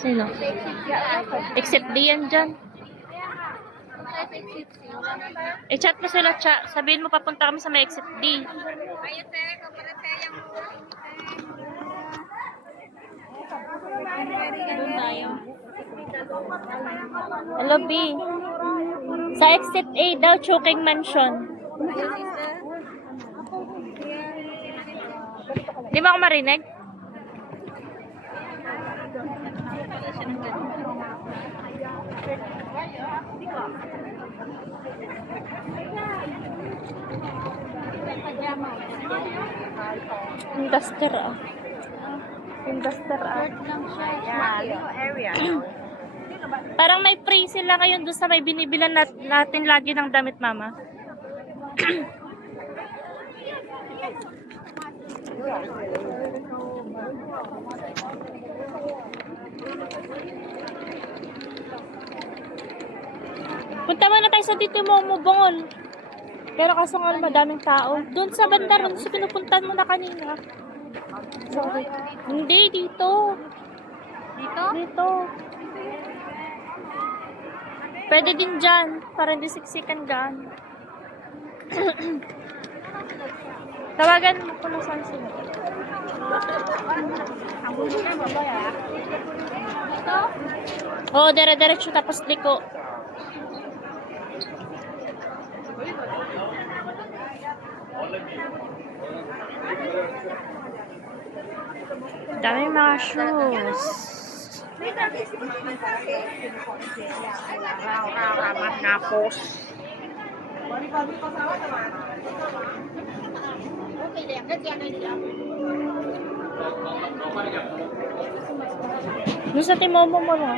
Sino? Except Dian dyan. I-chat mo sila, chat. Sabihin mo papunta kami sa may exit D. Hello, B. Sa exit A daw, Choking Mansion. Di ba ako marinig? Investor ah. Investor ah. Parang may free sila ngayon doon sa may binibilan natin lagi ng damit, mama. Punta muna tayo sa dito mo bongol. Pero kaso nga madaming tao. Doon sa banda ron, sa pinupuntan mo na kanina. Sorry. Hindi, dito. Dito? Dito. Pwede din dyan. Para hindi siksikan dyan. Tawagan mo kung saan sila. Oo, dire-diretso tapos liko. Daming mga shoes. Doon sa Timomo mo no?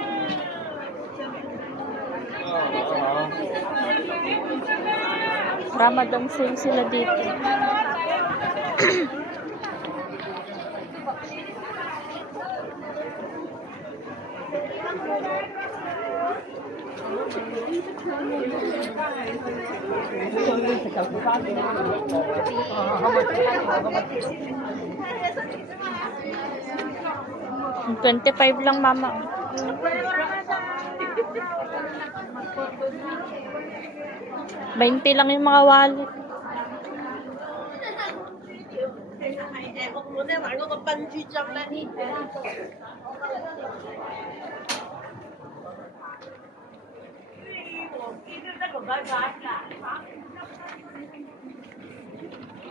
Ramadan sale sila dito. Ang 25 lang, mama. $20 lang yung mga wallet.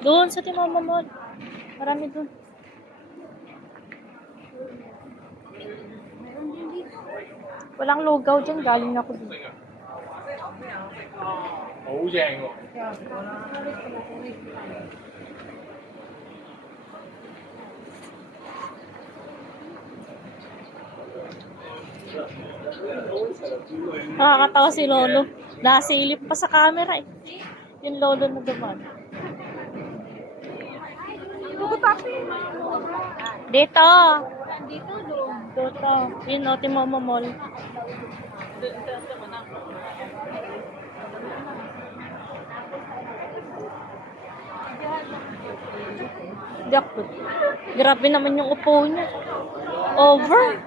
Doon sa Timama Mall. Marami doon. Walang lugaw dyan. Galing na ako doon. Nakakatawa si Lolo. Nasilip pa sa camera eh. Yung Lolo na duman. Dito. Dito. Yun o, Timoma Mall. Jackpot. Grabe naman yung upo niya. Over.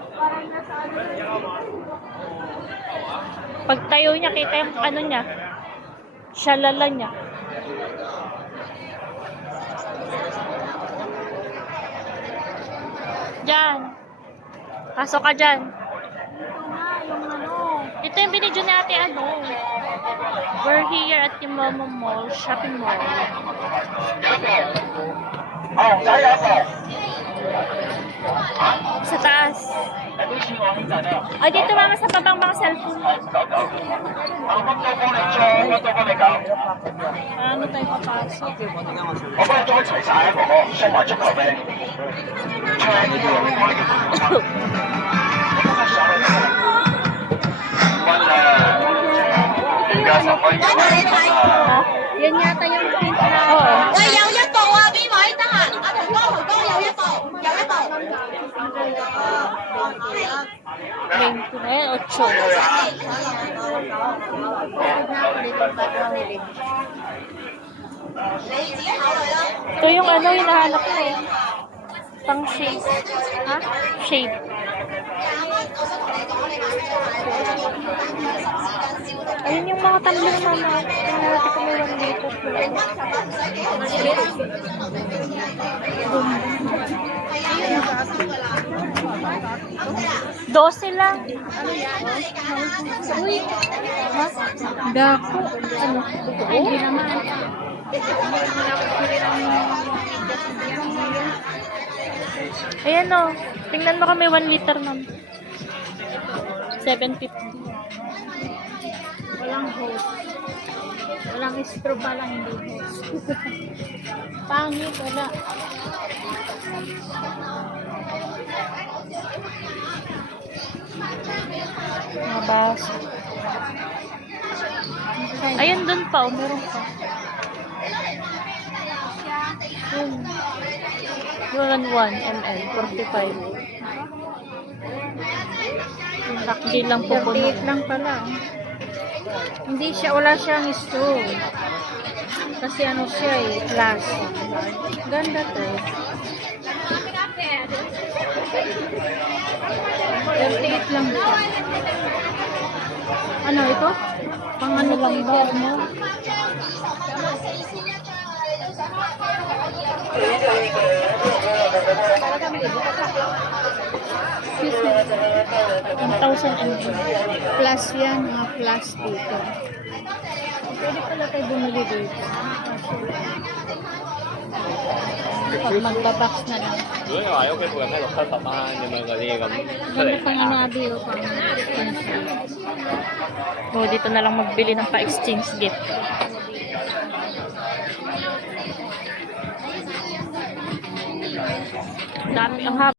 Pag tayo niya, kita yung ano niya. Shalala niya. Diyan. Pasok ka dyan. Ito yung binidyo ni ate ano. We're here at Timoma Mall, shopping mall. Sa taas. Ay, dito mama sa babang mga cellphone. Ano tayo papasok? Yan yata yung print na.喂，有一部啊，邊位得閒？阿同哥有一部，有一部。 20 na yan, 8. Ito yung ano, hinahanap ko. Pang shape. Ha? Shape. Ayun yung mga tumbler mama. Tingnan natin kung may 1 liter. 12 lang. Uy. Ha? Dako. Ano? Hindi naman. Ayan o. Tingnan mo kami 1 liter, ma'am. 750. Walang hose. Walang straw pala, hindi hose. Pangit, wala. Mga baso. Ayun, dun pa. O, meron pa. Yun. 1 ml. 45. Yung takdi lang po po. 38 lang pala. Hindi siya, wala siyang straw. Kasi ano siya eh, glass. Ganda to. 38 lang siya. Ano ito? Pang ano lang ba? Ano? Excuse me. 1,000 ml. Plus yan, mga plus dito. Pwede pala tayo bumili dito. Pag magbabox na lang. 如果你話喺屋企附近咩60蚊咁樣嗰啲咁出 Ganda 嚟 pang inabi o pang O, dito na lang magbili ng pa-exchange gift. Dami ang haba.